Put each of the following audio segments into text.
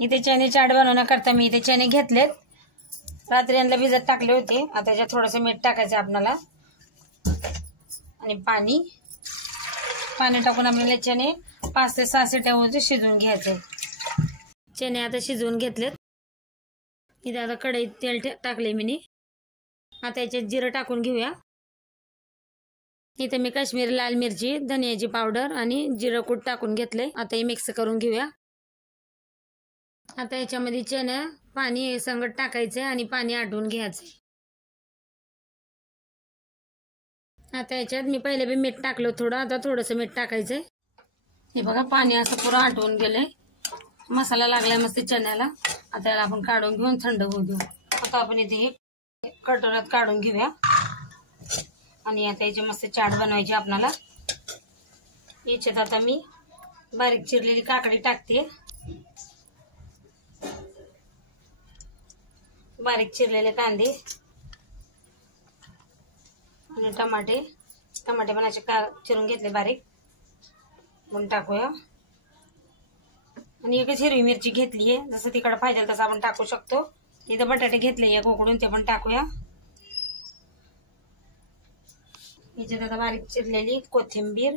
इथे चणे चाट बनवण्याकरता मी इथे चणे घेतलेत, रात्री यांना भिजत टाकले होते। आता त्याच्यात थोडंसं मीठ टाकायचं आपल्याला आणि पाणी टाकून आपल्याला चणे 5 ते 6 शिट्ट्यावर शिजवून घ्यायचे। चणे आता शिजवून घेतलेत। इथे आता कढईत तेल टाकले मी। आता याच्यात जिरं टाकून घेऊया। इथे मी काश्मीरी लाल मिरची, धनियाची पावडर आणि जिरं कूट टाकून घेतले। आता हे मिक्स करून घेऊया। आता याच्यामध्ये चणे पाणी संगत टाकायचे आणि पाणी आटवून घ्यायचे। आता याच्यात मी पहिले बी मीठ टाकलं थोडं, आता थोडंसं मीठ टाकायचंय। हे बघा पाणी असं पुरं आटवून गेलंय, मसाला लागलाय मस्त चण्याला। आता याला आपण काढून घेऊन थंड होऊ देऊ। आता आपण इथे हे कटोऱ्यात काढून घेऊया आणि आता याची मस्त चाट बनवायची आपल्याला। याच्यात आता मी बारीक चिरलेली काकडी टाकते, बारीक चिरलेले कांदे आणि टमाटे पण असे चिरून घेतले बारीक, म्हणून टाकूया। आणि एकच हिरवी मिरची घेतली आहे, जसं तिकडे पाहिजे तसं आपण टाकू शकतो। इथं बटाटे घेतले एक उकडून, ते पण टाकूया। याच्यात आता बारीक चिरलेली कोथिंबीर,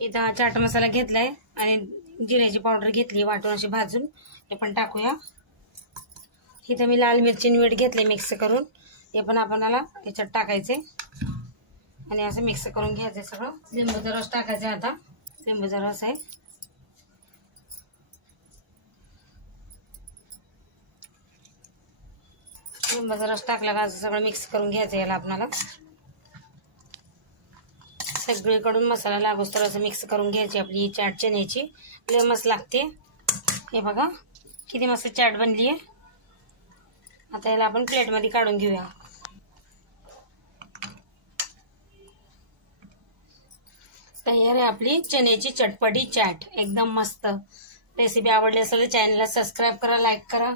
इथं चाट मसाला घेतलाय आणि जिऱ्याची पावडर घेतली वाटून अशी भाजून, हे पण टाकूया। इथं मी लाल मिरची मीठ घेतले मिक्स करून, हे पण आपल्याला याच्यात टाकायचे आणि असं मिक्स करून घ्यायचं सगळं। लिंबूचा रस टाकायचा, आता लिंबूचा रस आहे। लिंबाचा रस टाकला का असं सगळं मिक्स करून घ्यायचं याला आपल्याला। सगळीकडून मसाला लागूस तर असं मिक्स करून घ्यायची आपली ही चाट चण्याची, लय मस्त लागते। हे बघा किती मस्त चाट बनली आहे। आता याला आपण प्लेटमध्ये काढून घेऊया। तयार आहे आपली चण्याची चटपटी चाट, एकदम मस्त। रेसिपी आवडली असेल तर चॅनलला सबस्क्राईब करा, लाईक करा।